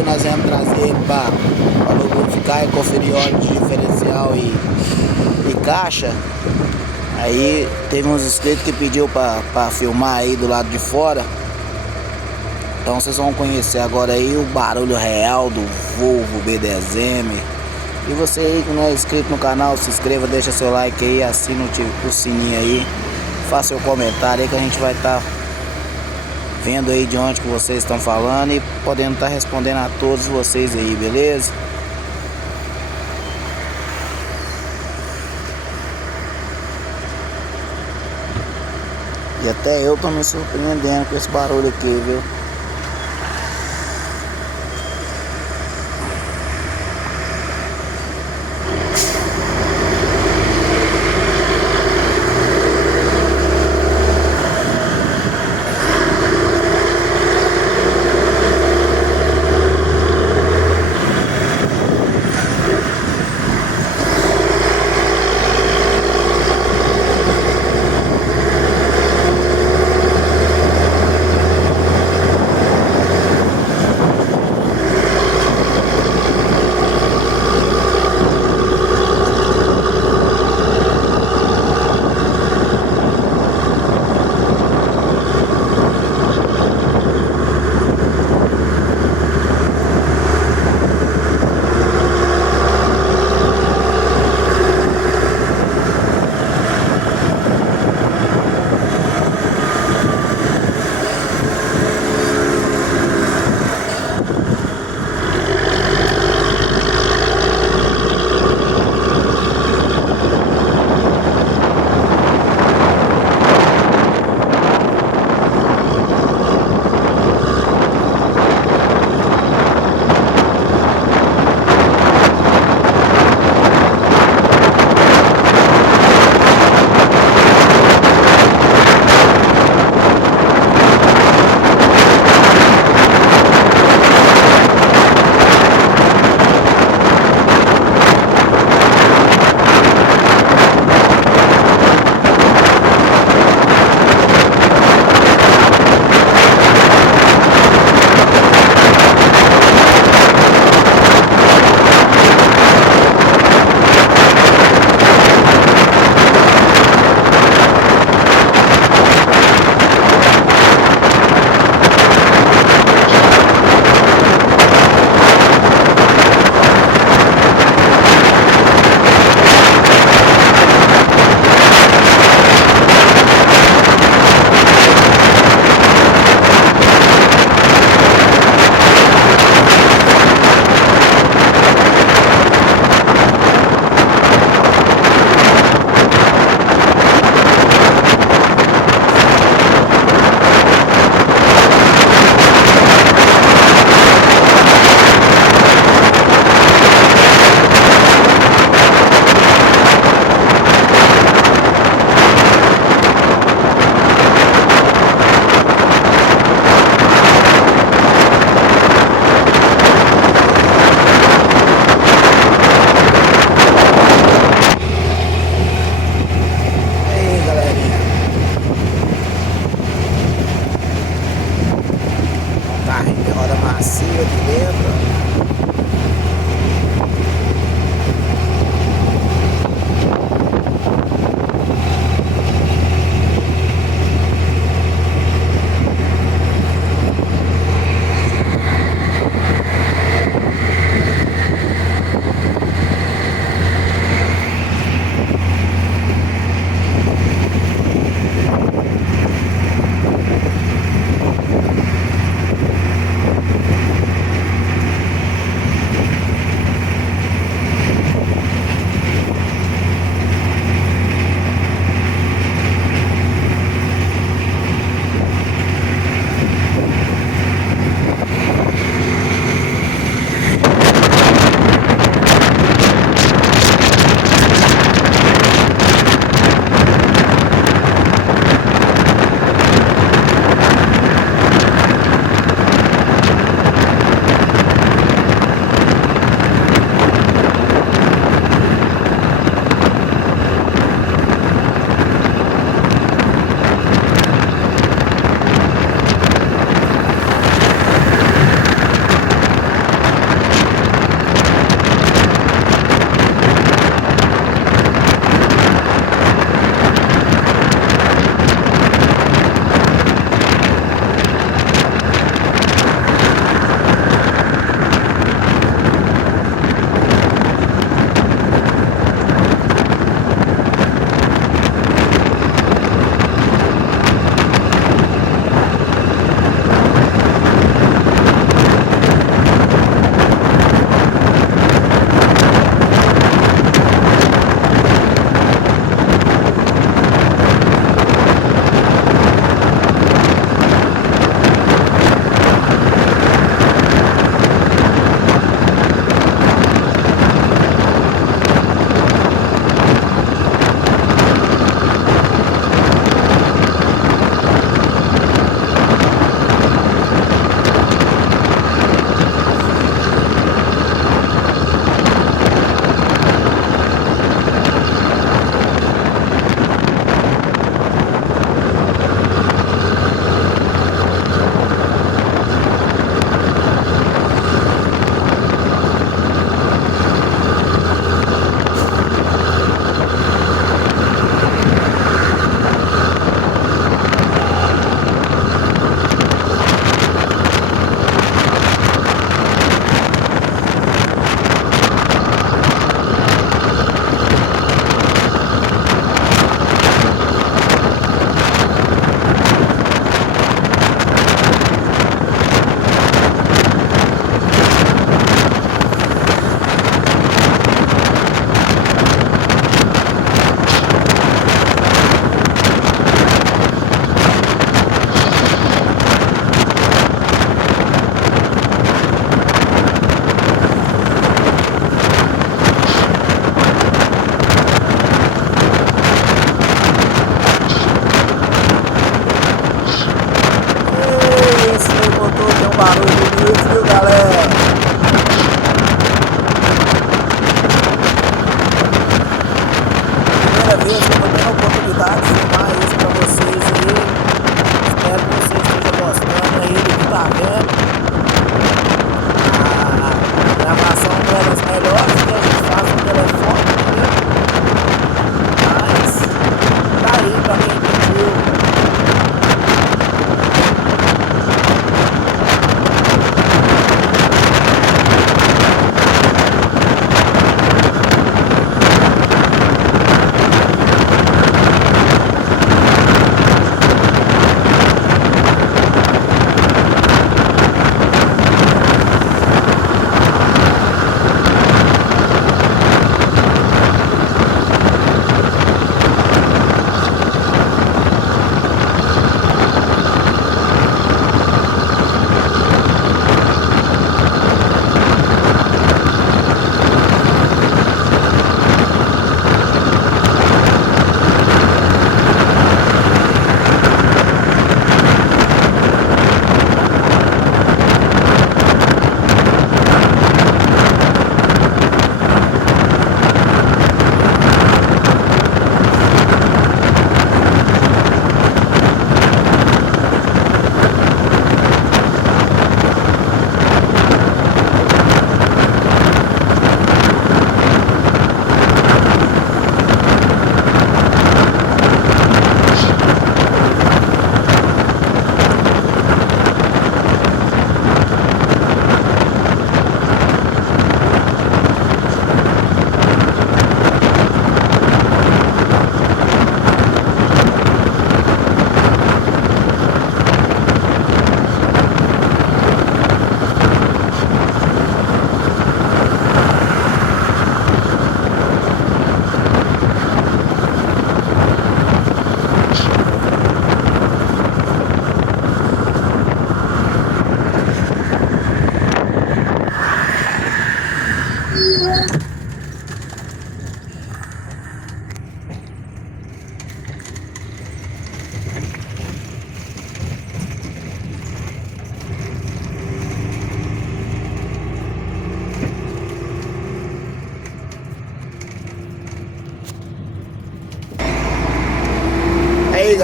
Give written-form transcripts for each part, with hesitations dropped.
aí nós vamos trazer ele para lubrificar e conferir óleo de diferencial e caixa. Aí teve uns inscritos que pediu para filmar aí do lado de fora. Então vocês vão conhecer agora aí o barulho real do Volvo B10M. E você aí que não é inscrito no canal, se inscreva, deixa seu like aí, assina o sininho aí, faça seu comentário aí que a gente vai estar vendo aí de onde que vocês estão falando e podendo estar respondendo a todos vocês aí, beleza? E até eu tô me surpreendendo com esse barulho aqui, viu?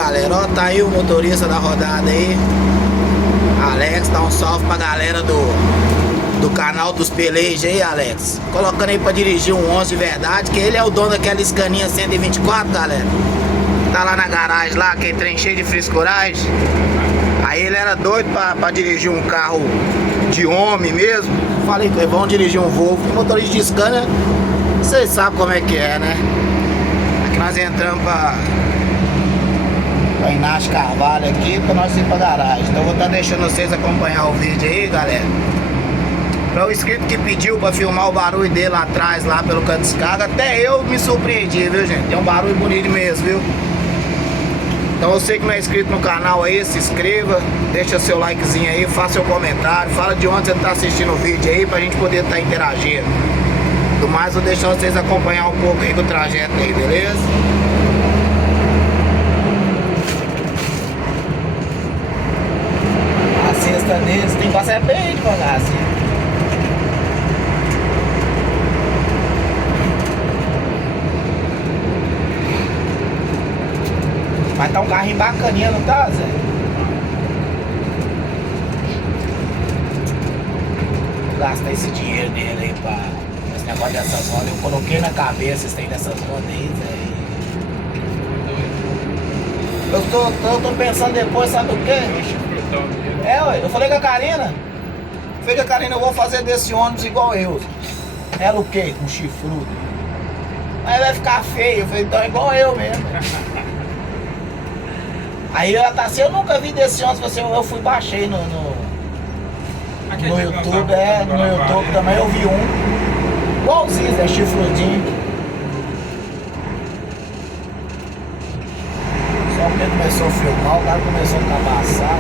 galera, ó, tá aí o motorista da rodada aí, Alex. Dá um salve pra galera do canal dos pelejos aí, Alex. Colocando aí pra dirigir um 11 de verdade, que ele é o dono daquela Scania 124, galera. Tá lá na garagem lá, aquele trem cheio de frescuragem. Aí ele era doido pra dirigir um carro de homem mesmo. Falei com ele, vamos dirigir um Volvo. Motorista de Scania, vocês sabem como é que é, né? Aqui nós entramos pra Inácio Carvalho aqui, pra nós ir pra garagem. Então eu vou estar deixando vocês acompanhar o vídeo aí, galera. Para o inscrito que pediu pra filmar o barulho dele lá atrás, lá pelo canto de descarga, até eu me surpreendi, viu, gente? Tem um barulho bonito mesmo, viu? Então você que não é inscrito no canal aí, se inscreva, deixa seu likezinho aí, faça seu comentário, fala de onde você tá assistindo o vídeo aí pra gente poder estar interagindo. Do mais, vou deixar vocês acompanhar um pouco aí do trajeto aí, beleza? A cesta deles tem que passar bem devagar assim. Mas tá um carrinho bacaninha, não tá, Zé? Vou gastar esse dinheiro dele aí pra esse negócio dessas rodas. Eu coloquei na cabeça esse trem dessas rodas aí, Zé. Eu tô pensando depois, sabe o quê? Ué, eu falei com a Karina. Falei com a Karina, eu vou fazer desse ônibus igual eu. Ela o quê? Com chifrudo. Aí vai ficar feio. Eu falei, então é igual eu mesmo. Aí ela tá assim, eu nunca vi desse ônibus, assim, eu fui, baixei no YouTube, no YouTube também eu vi um. Igualzinho, é chifrudinho. Só porque começou a filmar, o cara começou a cabaçar.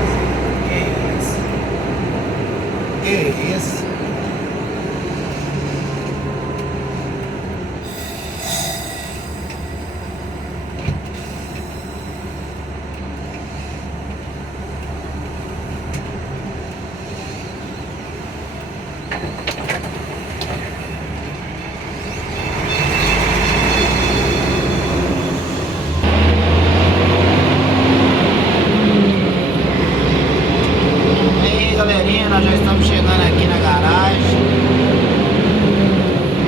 Que isso? Nós já estamos chegando aqui na garagem.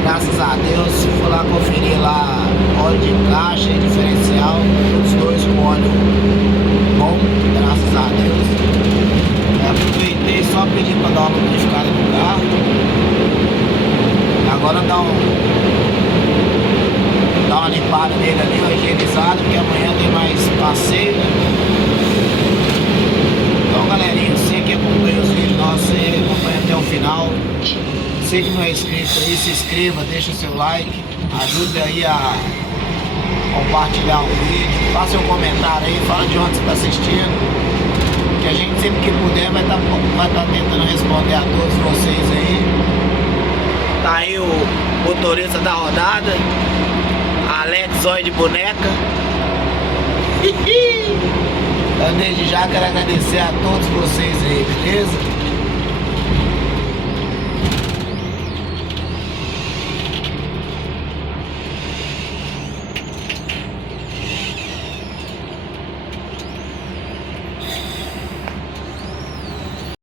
Graças a Deus, fui lá conferir lá óleo de caixa e diferencial, os dois com óleo bom, graças a Deus. Aproveitei só pedir para dar uma lubrificada no carro. Agora dá uma limpada nele ali, uma higienizada, porque amanhã tem mais passeio. Então, galerinha, você que acompanha os vídeos nossos aí, acompanha até o final. Você que não é inscrito aí, se inscreva, deixa seu like, ajude aí a compartilhar o vídeo, faça seu comentário aí, fala de onde você está assistindo, que a gente sempre que puder vai estar tentando responder a todos vocês aí. Tá aí o motorista da rodada, Alex Zóio de Boneca. Eu desde já quero agradecer a todos vocês aí, beleza?